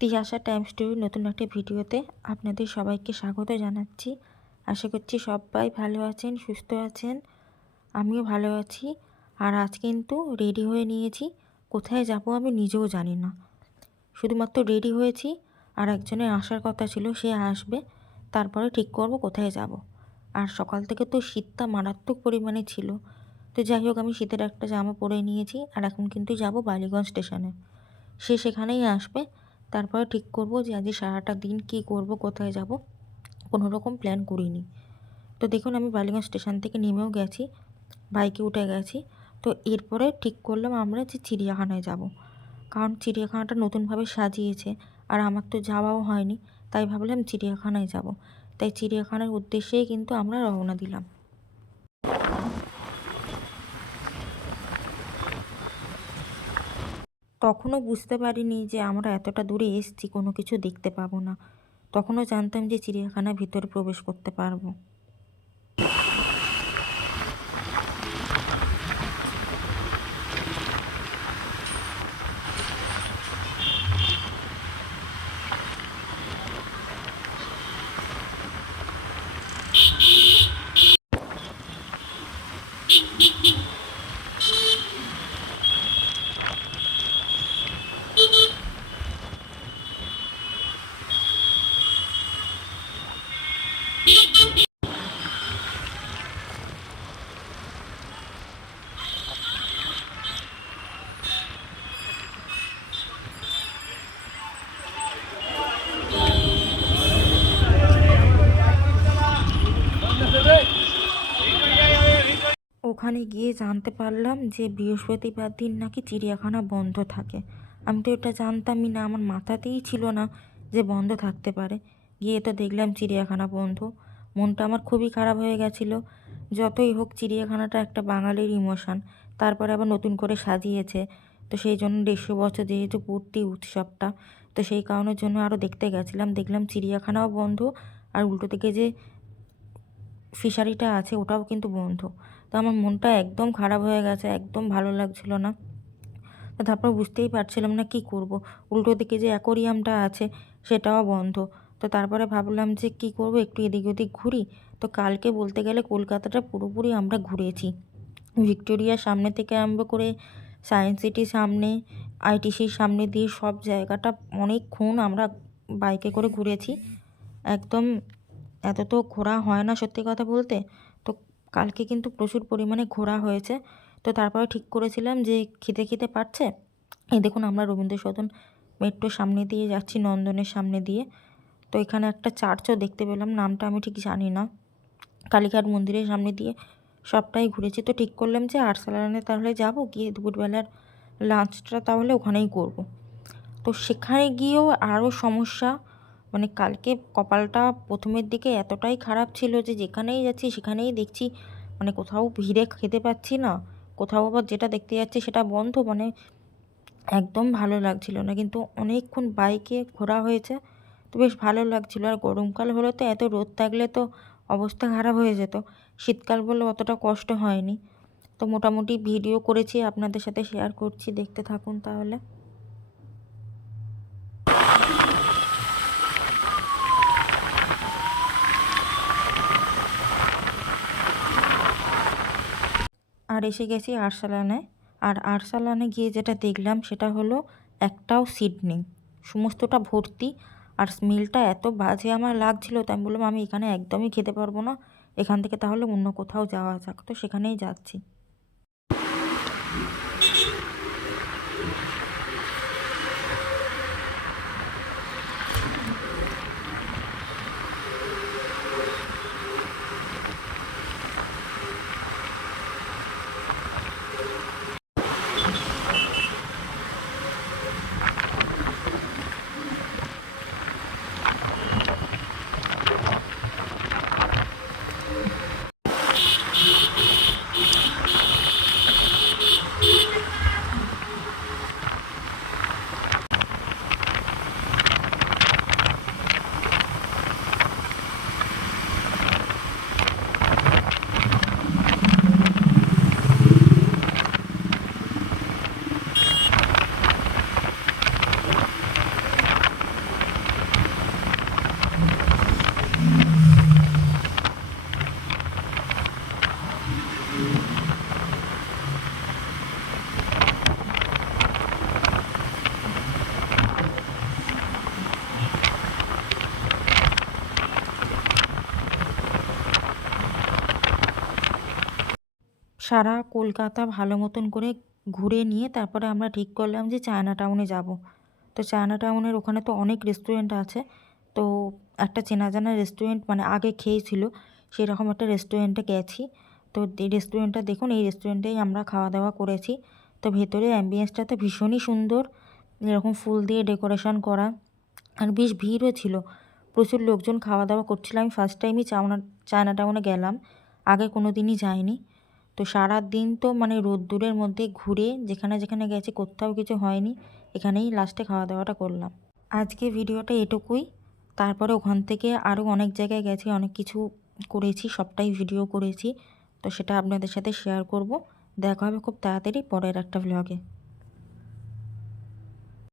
Tiyasha time story নতুন একটা ভিডিওতে আপনাদের সবাইকে স্বাগত জানাচ্ছি। আশা করছি সবাই ভালো আছেন, সুস্থ আছেন। আমিও ভালো আছি। আর আজ কিন্তু রেডি হয়ে নিয়েছি। কোথায় যাব আমি নিজেও জানি না। শুধুমাত্র রেডি হয়েছি আর একজনের আসার কথা ছিল, সে আসবে। তারপরে ঠিক করব কোথায় যাব। আর সকাল থেকে তো শীতটা মারাত্মক পরিমাণে ছিল। তো যাই হোক, আমি শীতের একটা জামা পরে নিয়েছি আর এখন কিন্তু যাব বালিগঞ্জ স্টেশনে সে সেখানেই আসবে। তারপরে ঠিক করব যে আজকে সারাটা দিন কী করব, কোথায় যাব, কোনো রকম প্ল্যান করিনি। তো দেখুন আমি বালিগঞ্জ স্টেশন থেকে নেমেও গেছি, বাইকে উঠে গেছি। তো এরপরে ঠিক করলাম আমরা যে চিড়িয়াখানায় যাব। কারণ চিড়িয়াখানাটা নতুনভাবে সাজিয়েছে আর আমার তো যাওয়াও হয়নি, তাই ভাবলাম চিড়িয়াখানায় যাব। তাই চিড়িয়াখানার উদ্দেশ্যেই কিন্তু আমরা রওনা দিলাম। তখনও বুঝতে পারিনি যে আমরা এতটা দূরে এসেছি, কোনো কিছু দেখতে পাবো না। তখনও জানতাম যে চিড়িয়াখানার ভিতরে প্রবেশ করতে পারব। ওখানে গিয়ে জানতে পারলাম যে বৃহস্পতিবার দিন নাকি চিড়িয়াখানা বন্ধ থাকে। আমি তো এটা জানতামই না, আমার মাথাতেই ছিল না যে বন্ধ থাকতে পারে। গিয়ে তো দেখলাম চিড়িয়াখানা বন্ধ। মনটা আমার খুবই খারাপ হয়ে গেছিল। যতই হোক চিড়িয়াখানাটা একটা বাঙালির ইমোশন, তারপরে আবার নতুন করে সাজিয়েছে। তো সেই জন্য দেড়শো বছর যেহেতু পূর্তি উৎসবটা, তো সেই কারণের জন্য আরও দেখতে গেছিলাম। দেখলাম চিড়িয়াখানাও বন্ধ, আর উল্টো দিকে যে ফিশারিটা আছে ওটাও কিন্তু বন্ধ। তো আমার মনটা একদম খারাপ হয়ে গেছে, একদম ভালো লাগছিল না। তারপর বুঝতেই পারছিলাম না কি করব। উল্টো দিকে যে অ্যাকোরিয়ামটা আছে সেটাও বন্ধ। তো তারপরে ভাবলাম যে কি করব, একটু এদিক ওদিক ঘুরি। তো কালকে বলতে গেলে কলকাতাটা পুরোপুরি আমরা ঘুরেছি। ভিক্টোরিয়ার সামনে থেকে আরম্ভ করে সায়েন্স সিটির সামনে, আইটিসির সামনে দিয়ে সব জায়গাটা অনেকক্ষণ আমরা বাইকে করে ঘুরেছি। একদম এত তো ঘোরা হয় না সত্যি কথা বলতে। কালকে কিন্তু প্রচুর পরিমাণে ঘোরা হয়েছে। তো তারপরে ঠিক করেছিলাম যে খেতে খেতে পারছে। এই দেখুন আমরা রবীন্দ্রসদন মেট্রোর সামনে দিয়ে যাচ্ছি, নন্দনের সামনে দিয়ে। তো এখানে একটা চার্চও দেখতে পেলাম, নামটা আমি ঠিক জানি না। কালীঘাট মন্দিরের সামনে দিয়ে সবটাই ঘুরেছি। তো ঠিক করলাম যে আরসালানে তাহলে যাব, গিয়ে দুপুরবেলার লাঞ্চটা তাহলে ওখানেই করব। তো সেখানে গিয়েও আরও সমস্যা মানে কালকে কপালটা প্রথমের দিকে এতটাই খারাপ ছিল যে যেখানেই যাচ্ছি সেখানেই দেখছি মানে কোথাও ভিড়ে খেতে পাচ্ছি না। কোথাও আবার যেটা দেখতে যাচ্ছি সেটা বন্ধ মানে একদম ভালো লাগছিল না। কিন্তু অনেকক্ষণ বাইকে ঘোরা হয়েছে তো বেশ ভালো লাগছিল। আর গরমকাল হলে তো এত রোদ থাকলে তো অবস্থা খারাপ হয়ে যেত। শীতকাল বলে অতটা কষ্ট হয়নি। তো মোটামুটি ভিডিও করেছি, আপনাদের সাথে শেয়ার করছি। দেখতে থাকুন তাহলে। আর এসে গেছি আরসালানে। আর আরসালানে গিয়ে যেটা দেখলাম সেটা হলো একটাও সিট নেই। সমস্তটা ভর্তি। আর স্মেলটা এত বাজে আমার লাগছিল, তাই আমি বললাম, আমি এখানে একদমই খেতে পারব না। এখান থেকে তাহলে অন্য কোথাও যাওয়া যাক। তো সেখানেই যাচ্ছি। সারা কলকাতা ভালো মতন করে ঘুরে নিয়ে তারপরে আমরা ঠিক করলাম যে চায়না টাউনে যাব। তো চায়না টাউনের ওখানে তো অনেক রেস্টুরেন্ট আছে। তো একটা চেনা জানা রেস্টুরেন্ট মানে আগে খেয়েছিল, সেরকম একটা রেস্টুরেন্টে গেছি। তো এই রেস্টুরেন্টটা দেখুন, এই রেস্টুরেন্টেই আমরা খাওয়া দাওয়া করেছি। তো ভেতরে অ্যাম্বিয়েন্সটা তো ভীষণই সুন্দর, এরকম ফুল দিয়ে ডেকোরেশন করা। আর বেশ ভিড়ও ছিল, প্রচুর লোকজন খাওয়া দাওয়া করছিল। আমি ফার্স্ট টাইমই চাওনা, চায়না টাউনে গেলাম, আগে কোনো দিনই যাইনি। তো সারা দিন তো মানে রোদ্দুরের মধ্যে ঘুরে যেখানে যেখানে গেছে কোথাও কিছু হয়নি, এখানেই লাস্টে খাওয়া দাওয়াটা করলাম। আজকে ভিডিওটা এটুকুই। তারপরে ওখান থেকে আরও অনেক জায়গায় গেছি, অনেক কিছু করেছি, সবটাই ভিডিও করেছি। তো সেটা আপনাদের সাথে শেয়ার করব। দেখা হবে খুব তাড়াতাড়ি পরের একটা ভ্লগে